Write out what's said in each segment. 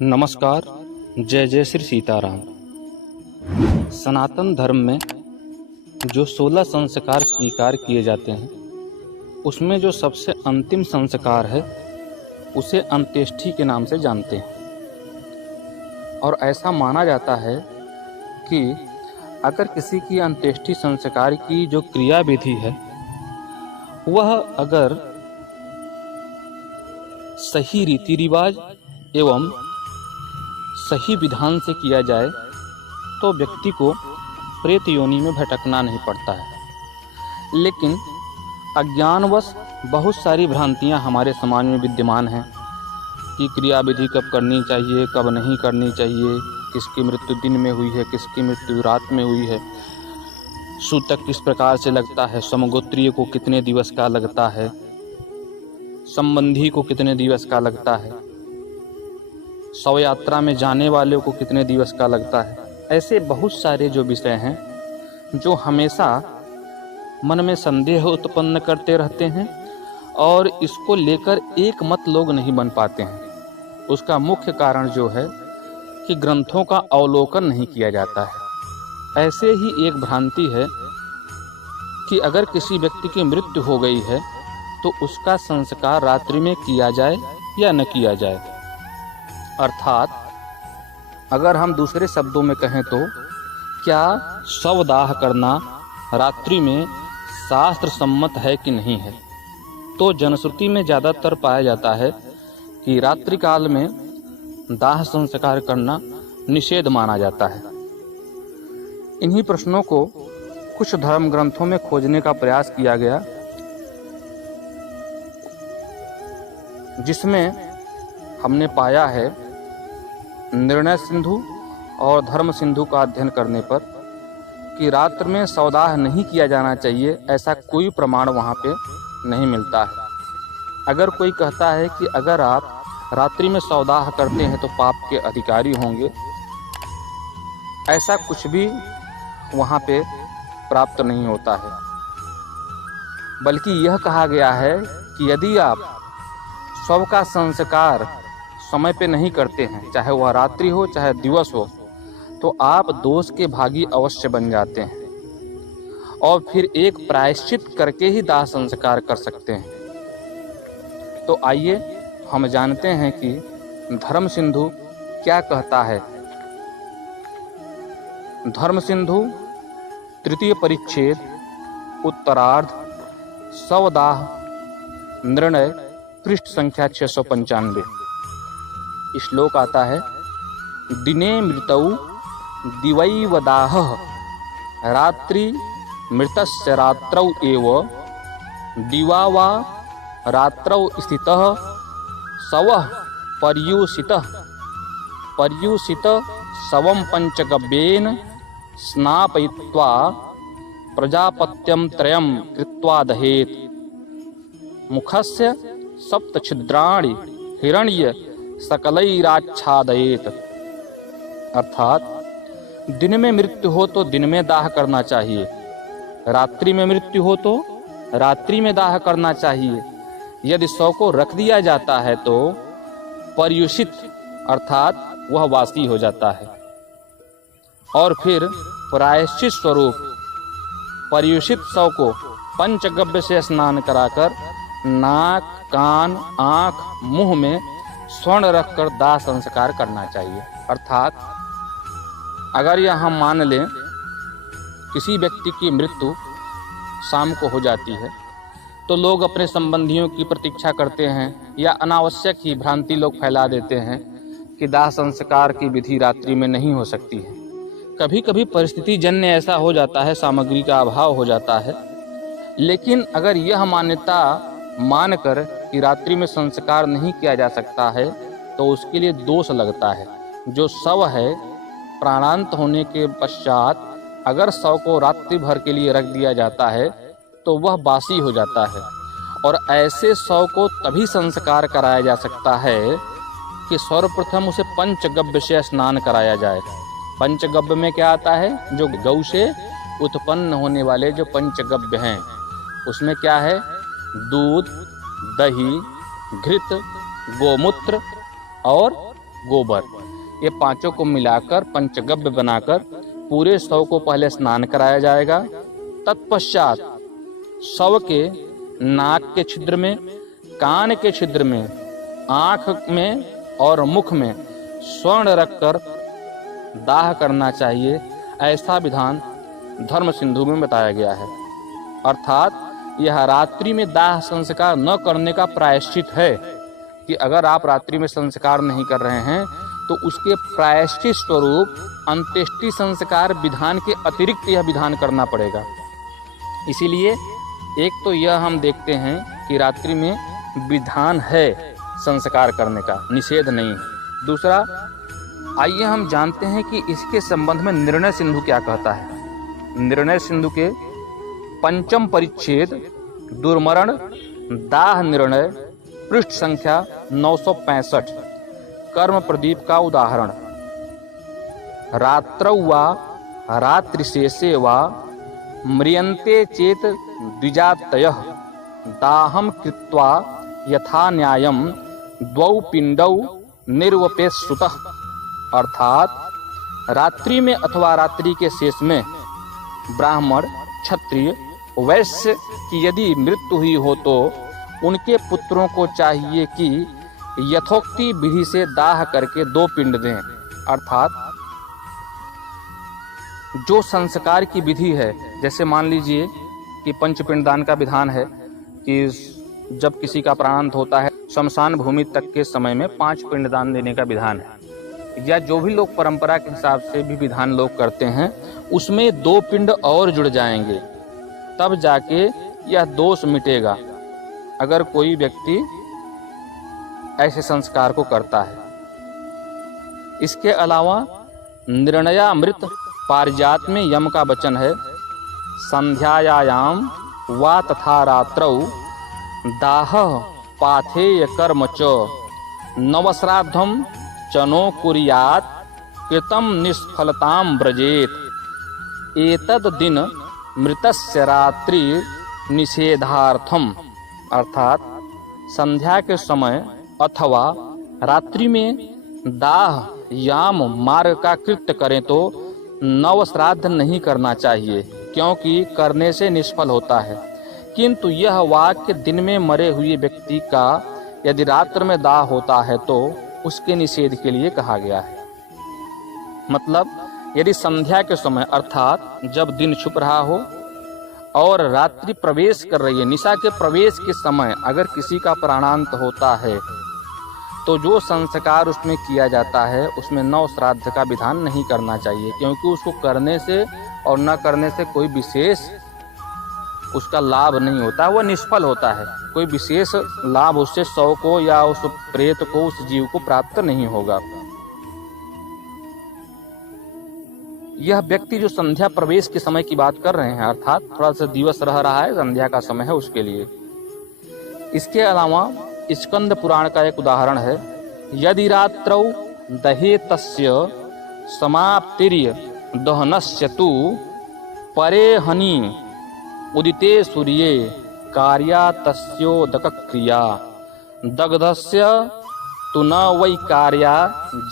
नमस्कार। जय जय श्री सीताराम। सनातन धर्म में जो 16 संस्कार स्वीकार किए जाते हैं उसमें जो सबसे अंतिम संस्कार है उसे अंत्येष्टि के नाम से जानते हैं। और ऐसा माना जाता है कि अगर किसी की अंत्येष्टि संस्कार की जो क्रिया विधि है वह अगर सही रीति रिवाज एवं सही विधान से किया जाए तो व्यक्ति को प्रेत योनि में भटकना नहीं पड़ता है। लेकिन अज्ञानवश बहुत सारी भ्रांतियां हमारे समाज में विद्यमान हैं कि क्रिया विधि कब करनी चाहिए, कब नहीं करनी चाहिए, किसकी मृत्यु दिन में हुई है, किसकी मृत्यु रात में हुई है, सूतक किस प्रकार से लगता है, समगोत्रीय को कितने दिवस का लगता है, संबंधी को कितने दिवस का लगता है, शव यात्रा में जाने वाले को कितने दिवस का लगता है। ऐसे बहुत सारे जो विषय हैं जो हमेशा मन में संदेह उत्पन्न करते रहते हैं और इसको लेकर एक मत लोग नहीं बन पाते हैं। उसका मुख्य कारण जो है कि ग्रंथों का अवलोकन नहीं किया जाता है। ऐसे ही एक भ्रांति है कि अगर किसी व्यक्ति की मृत्यु हो गई है तो उसका संस्कार रात्रि में किया जाए या न किया जाए। अर्थात अगर हम दूसरे शब्दों में कहें तो क्या शवदाह करना रात्रि में शास्त्र सम्मत है कि नहीं है, तो जनश्रुति में ज़्यादातर पाया जाता है कि रात्रि काल में दाह संस्कार करना निषेध माना जाता है। इन्हीं प्रश्नों को कुछ धर्म ग्रंथों में खोजने का प्रयास किया गया, जिसमें हमने पाया है निर्णय सिंधु और धर्म सिंधु का अध्ययन करने पर कि रात्र में शवदाह नहीं किया जाना चाहिए, ऐसा कोई प्रमाण वहाँ पे नहीं मिलता है। अगर कोई कहता है कि अगर आप रात्रि में शवदाह करते हैं तो पाप के अधिकारी होंगे, ऐसा कुछ भी वहाँ पे प्राप्त नहीं होता है। बल्कि यह कहा गया है कि यदि आप शव का संस्कार समय पे नहीं करते हैं, चाहे वह रात्रि हो चाहे दिवस हो, तो आप दोष के भागी अवश्य बन जाते हैं और फिर एक प्रायश्चित करके ही दाह संस्कार कर सकते हैं। तो आइए हम जानते हैं कि धर्म सिंधु क्या कहता है। धर्म सिंधु तृतीय परिच्छेद उत्तरार्ध शवदाह निर्णय पृष्ठ संख्या 695 श्लोक आता है। दिने मृतौ दिवैवदाह रात्रि मृतस्य रात्रौ एव दिवा वा रात्रौ स्थितः शवः पर्युषित शवं पंचगव्येन स्नापयित्वा प्रजापत्यं त्रयं कृत्वा दहेत्। मुखस्य सप्तछिद्राणि हिरण्य सकलैराच्छादयेत। अर्थात दिन में मृत्यु हो तो दिन में दाह करना चाहिए, रात्रि में मृत्यु हो तो रात्रि में दाह करना चाहिए। यदि शव को रख दिया जाता है तो पर्युषित अर्थात वह वासी हो जाता है और फिर प्रायश्चित स्वरूप पर्युषित शव को पंचगव्य से स्नान कराकर नाक, कान, आँख, मुंह में स्वर्ण रखकर दाह संस्कार करना चाहिए। अर्थात अगर यह हम मान लें किसी व्यक्ति की मृत्यु शाम को हो जाती है तो लोग अपने संबंधियों की प्रतीक्षा करते हैं या अनावश्यक ही भ्रांति लोग फैला देते हैं कि दाह संस्कार की विधि रात्रि में नहीं हो सकती है। कभी कभी परिस्थिति जन्य ऐसा हो जाता है, सामग्री का अभाव हो जाता है। लेकिन अगर यह मान्यता मानकर कि रात्रि में संस्कार नहीं किया जा सकता है तो उसके लिए दोष लगता है। जो शव है प्राणांत होने के पश्चात अगर शव को रात्रि भर के लिए रख दिया जाता है तो वह बासी हो जाता है और ऐसे शव को तभी संस्कार कराया जा सकता है कि सर्वप्रथम उसे पंचगव्य से स्नान कराया जाए। पंचगव्य में क्या आता है? जो गौ से उत्पन्न होने वाले जो पंचगव्य हैं उसमें क्या है? दूध, दही, घृत, गोमूत्र और गोबर, ये पांचों को मिलाकर पंचगव्य बनाकर पूरे शव को पहले स्नान कराया जाएगा। तत्पश्चात शव के नाक के छिद्र में, कान के छिद्र में, आंख में और मुख में स्वर्ण रखकर दाह करना चाहिए। ऐसा विधान धर्म सिंधु में बताया गया है। अर्थात यह रात्रि में दाह संस्कार न करने का प्रायश्चित है कि अगर आप रात्रि में संस्कार नहीं कर रहे हैं तो उसके प्रायश्चित स्वरूप अंत्येष्टि संस्कार विधान के अतिरिक्त यह विधान करना पड़ेगा। इसीलिए एक तो यह हम देखते हैं कि रात्रि में विधान है संस्कार करने का, निषेध नहीं है। दूसरा, आइए हम जानते हैं कि इसके संबंध में निर्णय सिंधु क्या कहता है। निर्णय सिंधु के पंचम परिच्छेद दुर्मरण दाह निर्णय पृष्ठ संख्या 965 कर्म प्रदीप का उदाहरण। रात्रौ वा रात्रिशेषे वा म्रियन्ते चेत द्विजातयः दाहं कृत्वा यथा न्यायं द्वौ पिंडौ निर्वपेत्सुतः। अर्थात रात्रि में अथवा रात्रि के शेष में ब्राह्मण, क्षत्रिय, वैश्य की यदि मृत्यु हुई हो तो उनके पुत्रों को चाहिए कि यथोक्ति विधि से दाह करके 2 पिंड दें। अर्थात जो संस्कार की विधि है, जैसे मान लीजिए कि पंचपिंड दान का विधान है कि जब किसी का प्राणांत होता है शमशान भूमि तक के समय में 5 पिंड दान देने का विधान है, या जो भी लोग परंपरा के हिसाब से भी विधान लोग करते हैं उसमें 2 पिंड और जुड़ जाएंगे, तब जाके यह दोष मिटेगा अगर कोई व्यक्ति ऐसे संस्कार को करता है। इसके अलावा निर्णयामृत पारिजात में यम का वचन है, संध्यायाम वा तथा रात्रौ दाह पाथेय कर्म च नवश्राद्धम चनो कुर्यात् कृतं निष्फलतां व्रजेत एतद दिन मृतस्य रात्रि निषेधार्थम। अर्थात संध्या के समय अथवा रात्रि में दाह याम मार्ग का कृत्य करें तो नवश्राद्ध नहीं करना चाहिए, क्योंकि करने से निष्फल होता है। किंतु यह वाक्य दिन में मरे हुए व्यक्ति का यदि रात्र में दाह होता है तो उसके निषेध के लिए कहा गया है। मतलब यदि संध्या के समय अर्थात जब दिन छुप रहा हो और रात्रि प्रवेश कर रही है, निशा के प्रवेश के समय अगर किसी का प्राणांत होता है तो जो संस्कार उसमें किया जाता है उसमें नवश्राद्ध का विधान नहीं करना चाहिए, क्योंकि उसको करने से और न करने से कोई विशेष उसका लाभ नहीं होता, वह निष्फल होता है। कोई विशेष लाभ उससे शव को या उस प्रेत को, उस जीव को प्राप्त नहीं होगा। यह व्यक्ति जो संध्या प्रवेश के समय की बात कर रहे हैं, अर्थात थोड़ा सा दिवस रह रहा है, संध्या का समय है, उसके लिए। इसके अलावा स्कंद पुराण का एक उदाहरण है, यदि रात्रौ दहे तस्य समाप्तिर्य दहनस्य तु परे हनि उदिते सूर्ये कार्या तस्योदक क्रिया दग्धस्य तु न वै कार्या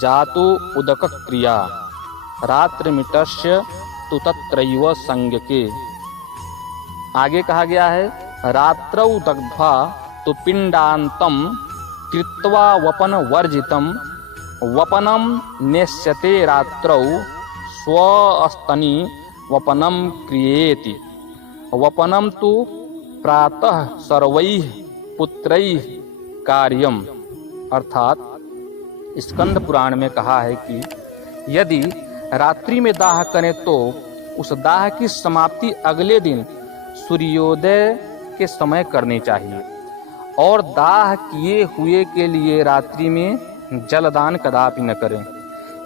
जातु उदक क्रिया रात्रिमितस्य तु तत्रैव संज्ञके। आगे कहा गया है, रात्रौ दग्ध्वा तु पिंडांतम कृत्वा वपन वर्जितम वपनम नेष्यते रात्रौ स्वस्तनि वपनम क्रियेति वपनम तु प्रातः सर्वैः पुत्रैः कार्यम। अर्थात स्कंद पुराण में कहा है कि यदि रात्रि में दाह करें तो उस दाह की समाप्ति अगले दिन सूर्योदय के समय करनी चाहिए, और दाह किए हुए के लिए रात्रि में जलदान कदापि न करें।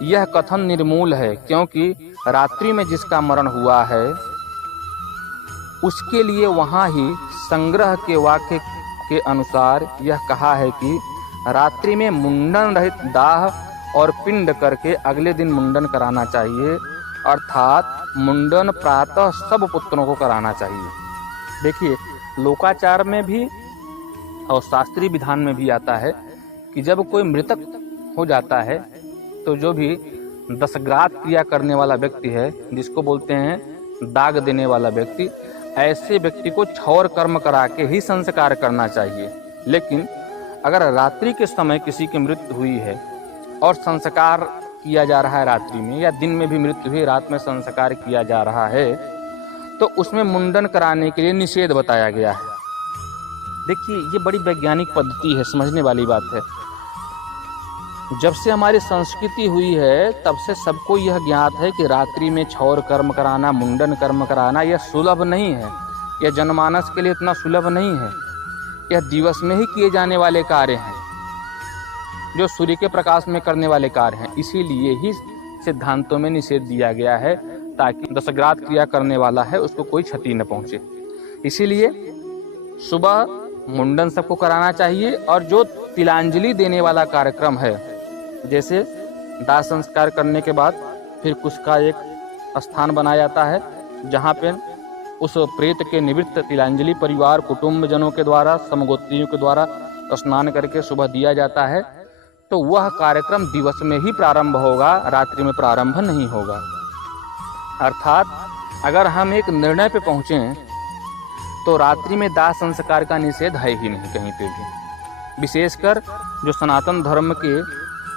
यह कथन निर्मूल है, क्योंकि रात्रि में जिसका मरण हुआ है उसके लिए वहाँ ही संग्रह के वाक्य के अनुसार यह कहा है कि रात्रि में मुंडन रहित दाह और पिंड करके अगले दिन मुंडन कराना चाहिए, अर्थात मुंडन प्रातः सब पुत्रों को कराना चाहिए। देखिए, लोकाचार में भी और शास्त्रीय विधान में भी आता है कि जब कोई मृतक हो जाता है तो जो भी दशग्रात क्रिया करने वाला व्यक्ति है, जिसको बोलते हैं दाग देने वाला व्यक्ति, ऐसे व्यक्ति को क्षौर कर्म करा के ही संस्कार करना चाहिए। लेकिन अगर रात्रि के समय किसी की मृत्यु हुई है और संस्कार किया जा रहा है रात्रि में, या दिन में भी मृत्यु हुई रात में संस्कार किया जा रहा है, तो उसमें मुंडन कराने के लिए निषेध बताया गया है। देखिए, ये बड़ी वैज्ञानिक पद्धति है, समझने वाली बात है। जब से हमारी संस्कृति हुई है तब से सबको यह ज्ञात है कि रात्रि में क्षौर कर्म कराना, मुंडन कर्म कराना यह सुलभ नहीं है, यह जनमानस के लिए इतना सुलभ नहीं है। यह दिवस में ही किए जाने वाले कार्य हैं, जो सूर्य के प्रकाश में करने वाले कार्य हैं। इसीलिए ही सिद्धांतों में निषेध दिया गया है, ताकि दशग्रात क्रिया करने वाला है उसको कोई क्षति न पहुंचे। इसीलिए सुबह मुंडन सबको कराना चाहिए। और जो तिलांजलि देने वाला कार्यक्रम है, जैसे दाह संस्कार करने के बाद फिर कुछ का एक स्थान बनाया जाता है जहाँ पे उस प्रेत के निवृत्त तिलांजलि परिवार कुटुंब जनों के द्वारा, समगोत्रियों के द्वारा स्नान करके सुबह दिया जाता है। तो वह कार्यक्रम दिवस में ही प्रारंभ होगा, रात्रि में प्रारंभ नहीं होगा। अर्थात अगर हम एक निर्णय पे पहुँचें तो रात्रि में दाह संस्कार का निषेध है ही नहीं कहीं पे भी। विशेषकर जो सनातन धर्म के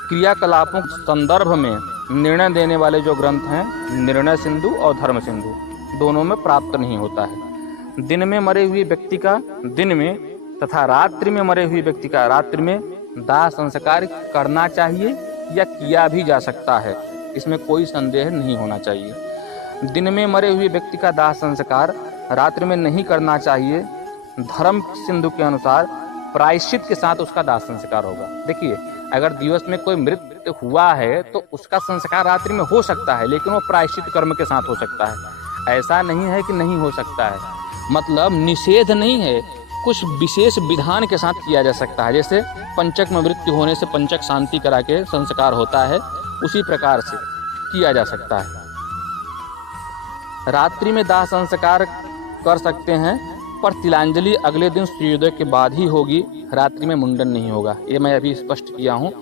क्रियाकलापों के संदर्भ में निर्णय देने वाले जो ग्रंथ हैं, निर्णय सिंधु और धर्म सिंधु, दोनों में प्राप्त नहीं होता है। दिन में मरे हुए व्यक्ति का दिन में तथा रात्रि में मरे हुए व्यक्ति का रात्रि में दाह संस्कार करना चाहिए या किया भी जा सकता है, इसमें कोई संदेह नहीं होना चाहिए। दिन में मरे हुए व्यक्ति का दाह संस्कार रात्रि में नहीं करना चाहिए। धर्म सिंधु के अनुसार प्रायश्चित के साथ उसका दाह संस्कार होगा। देखिए, अगर दिवस में कोई मृत्यु हुआ है तो उसका संस्कार रात्रि में हो सकता है, लेकिन वो प्रायश्चित कर्म के साथ हो सकता है। ऐसा नहीं है कि नहीं हो सकता है, मतलब निषेध नहीं है, कुछ विशेष विधान के साथ किया जा सकता है। जैसे पंचक में मृत्यु होने से पंचक शांति करा के संस्कार होता है, उसी प्रकार से किया जा सकता है। रात्रि में दाह संस्कार कर सकते हैं, पर तिलांजलि अगले दिन सूर्योदय के बाद ही होगी, रात्रि में मुंडन नहीं होगा। ये मैं अभी स्पष्ट किया हूँ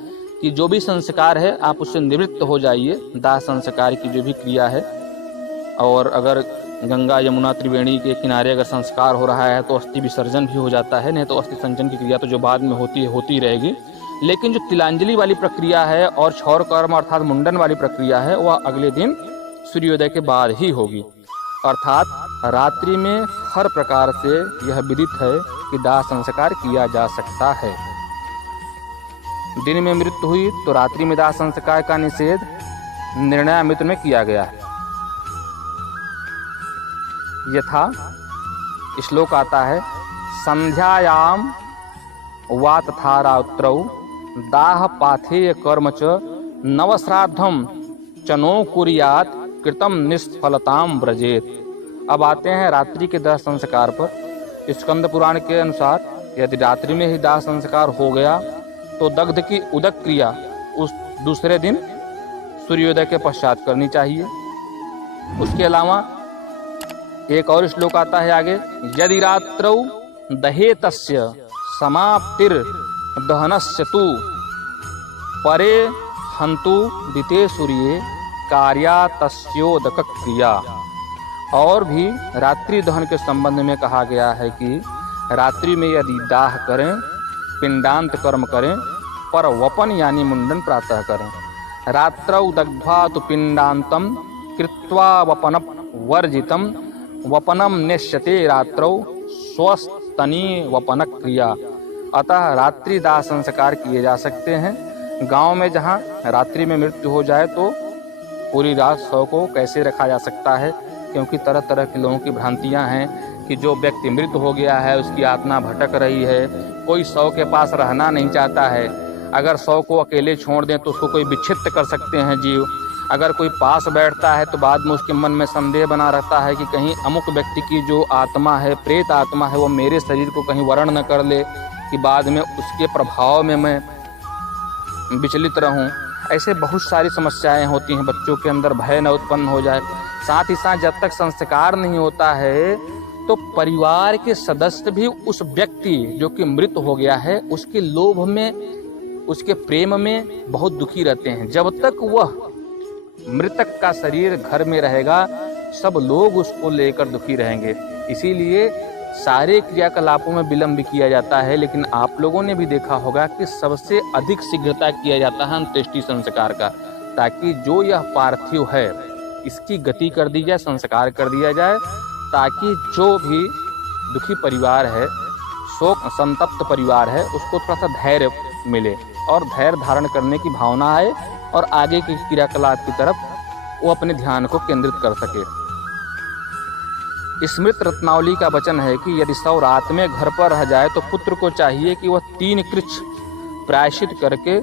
कि जो भी संस्कार है आप उससे निवृत्त हो जाइए, दाह संस्कार की जो भी क्रिया है। और अगर गंगा यमुना त्रिवेणी के किनारे अगर संस्कार हो रहा है तो अस्थि विसर्जन भी हो जाता है, नहीं तो अस्थि संचन की क्रिया तो जो बाद में होती रहेगी। लेकिन जो तिलांजलि वाली प्रक्रिया है और क्षौर कर्म अर्थात मुंडन वाली प्रक्रिया है, वह अगले दिन सूर्योदय के बाद ही होगी। अर्थात रात्रि में हर प्रकार से यह विदित है कि दाह संस्कार किया जा सकता है। दिन में मृत्यु हुई तो रात्रि में दाह संस्कार का निषेध निर्णयामृत में किया गया है। यथा श्लोक आता है, संध्यायाम वा तथा रात्रौ दाह पाथेय कर्म च नवश्राद्धम चनो कुर्यात् कृतम निष्फलताम व्रजेत। अब आते हैं रात्रि के दाह संस्कार पर। स्कंद पुराण के अनुसार यदि रात्रि में ही दाह संस्कार हो गया तो दग्ध की उदक क्रिया उस दूसरे दिन सूर्योदय के पश्चात करनी चाहिए। उसके अलावा एक और श्लोक आता है आगे, यदि रात्रौ दहेतस्य समाप्तिर दहनस्य तु परे हंतु दिते सूर्ये कार्या तस्योदक क्रिया। और भी रात्रि दहन के संबंध में कहा गया है कि रात्रि में यदि दाह करें, पिंडांत कर्म करें, पर वपन यानी मुंडन प्रातः करें। रात्रौ दग्ध्वा तु पिंडांतम कृत्वा वपन वर्जितम वपनम नेष्यते रात्रौ स्वस्तनी वपन क्रिया। अतः रात्रि दाह संस्कार किए जा सकते हैं। गांव में जहां रात्रि में मृत्यु हो जाए तो पूरी रात शव को कैसे रखा जा सकता है, क्योंकि तरह तरह के लोगों की भ्रांतियां हैं कि जो व्यक्ति मृत हो गया है उसकी आत्मा भटक रही है, कोई शव के पास रहना नहीं चाहता है। अगर शव को अकेले छोड़ दें तो उसको कोई विच्छिन्न कर सकते हैं जीव। अगर कोई पास बैठता है तो बाद में उसके मन में संदेह बना रहता है कि कहीं अमुक व्यक्ति की जो आत्मा है, प्रेत आत्मा है, वो मेरे शरीर को कहीं वर्ण न कर ले कि बाद में उसके प्रभाव में मैं विचलित रहूं। ऐसे बहुत सारी समस्याएं होती हैं, बच्चों के अंदर भय न उत्पन्न हो जाए। साथ ही साथ जब तक संस्कार नहीं होता है तो परिवार के सदस्य भी उस व्यक्ति जो कि मृत हो गया है उसके लोभ में उसके प्रेम में बहुत दुखी रहते हैं। जब तक वह मृतक का शरीर घर में रहेगा, सब लोग उसको लेकर दुखी रहेंगे। इसीलिए सारे क्रियाकलापों में विलंब किया जाता है, लेकिन आप लोगों ने भी देखा होगा कि सबसे अधिक शीघ्रता किया जाता है अंत्येष्टि संस्कार का, ताकि जो यह पार्थिव है इसकी गति कर दी जाए, संस्कार कर दिया जाए, ताकि जो भी दुखी परिवार है, शोक संतप्त परिवार है, उसको थोड़ा सा धैर्य मिले और धैर्य धारण करने की भावना आए और आगे के क्रियाकलाप की तरफ वो अपने ध्यान को केंद्रित कर सके। स्मृत रत्नावली का वचन है कि यदि शव रात में घर पर रह जाए तो पुत्र को चाहिए कि वह 3 कृच्छ प्रायश्चित करके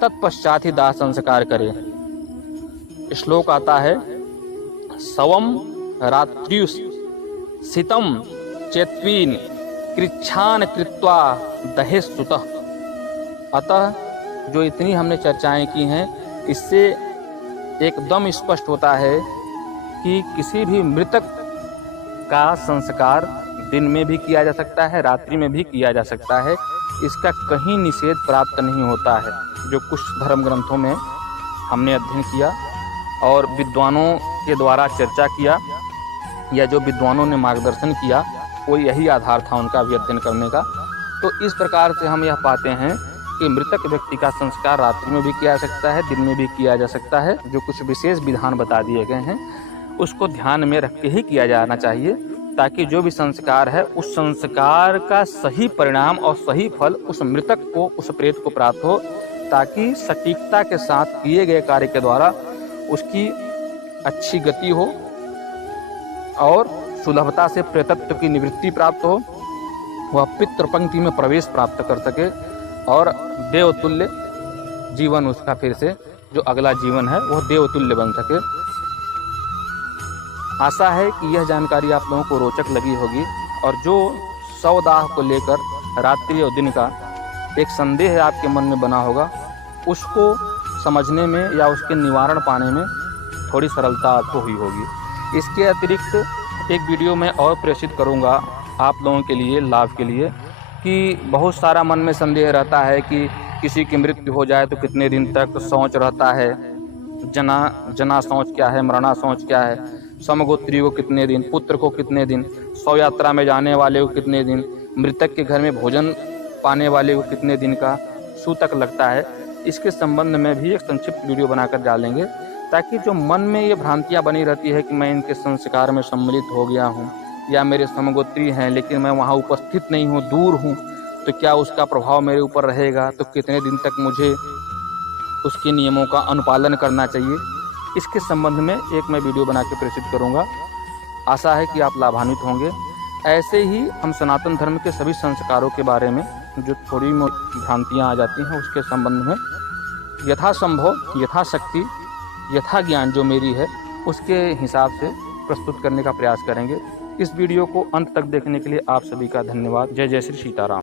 तत्पश्चात ही दाह संस्कार करे। श्लोक आता है, शवम रात्र्युस सितम चेत्वीन कृच्छान कृत्वा दहेस्तुतः। अतः जो इतनी हमने चर्चाएं की हैं, इससे एकदम स्पष्ट होता है कि किसी भी मृतक का संस्कार दिन में भी किया जा सकता है, रात्रि में भी किया जा सकता है। इसका कहीं निषेध प्राप्त नहीं होता है। जो कुछ धर्म ग्रंथों में हमने अध्ययन किया और विद्वानों के द्वारा चर्चा किया या जो विद्वानों ने मार्गदर्शन किया, वो यही आधार था उनका भी अध्ययन करने का। तो इस प्रकार से हम यह पाते हैं कि मृतक व्यक्ति का संस्कार रात्रि में भी किया जा सकता है, दिन में भी किया जा सकता है। जो कुछ विशेष विधान बता दिए गए हैं उसको ध्यान में रख के ही किया जाना चाहिए, ताकि जो भी संस्कार है उस संस्कार का सही परिणाम और सही फल उस मृतक को, उस प्रेत को प्राप्त हो, ताकि सटीकता के साथ किए गए कार्य के द्वारा उसकी अच्छी गति हो और सुलभता से प्रेतत्व की निवृत्ति प्राप्त हो, वह पितृ पंक्ति में प्रवेश प्राप्त कर सके और देवतुल्य जीवन उसका फिर से जो अगला जीवन है वह देवतुल्य बन सके। आशा है कि यह जानकारी आप लोगों को रोचक लगी होगी और जो शवदाह को लेकर रात्रि और दिन का एक संदेह आपके मन में बना होगा, उसको समझने में या उसके निवारण पाने में थोड़ी सरलता आपको हुई होगी। इसके अतिरिक्त एक वीडियो मैं और प्रेषित करूंगा आप लोगों के लिए, लाभ के लिए, कि बहुत सारा मन में संदेह रहता है कि किसी की मृत्यु हो जाए तो कितने दिन तक शौच रहता है, जना शौच क्या है, मरणा शौच क्या है, समगोत्री को कितने दिन, पुत्र को कितने दिन, शव यात्रा में जाने वाले को कितने दिन, मृतक के घर में भोजन पाने वाले को कितने दिन का सूतक लगता है। इसके संबंध में भी एक संक्षिप्त वीडियो बनाकर डालेंगे, ताकि जो मन में ये भ्रांतियाँ बनी रहती है कि मैं इनके संस्कार में सम्मिलित हो गया हूँ या मेरे समगोत्री हैं लेकिन मैं वहाँ उपस्थित नहीं हूँ, दूर हूँ, तो क्या उसका प्रभाव मेरे ऊपर रहेगा, तो कितने दिन तक मुझे उसके नियमों का अनुपालन करना चाहिए। इसके संबंध में एक मैं वीडियो बना के प्रेषित करूँगा। आशा है कि आप लाभान्वित होंगे। ऐसे ही हम सनातन धर्म के सभी संस्कारों के बारे में जो थोड़ी भ्रांतियाँ आ जाती हैं उसके संबंध में यथासंभव, यथाशक्ति, यथा ज्ञान जो मेरी है उसके हिसाब से प्रस्तुत करने का प्रयास करेंगे। इस वीडियो को अंत तक देखने के लिए आप सभी का धन्यवाद। जय जय श्री सीताराम।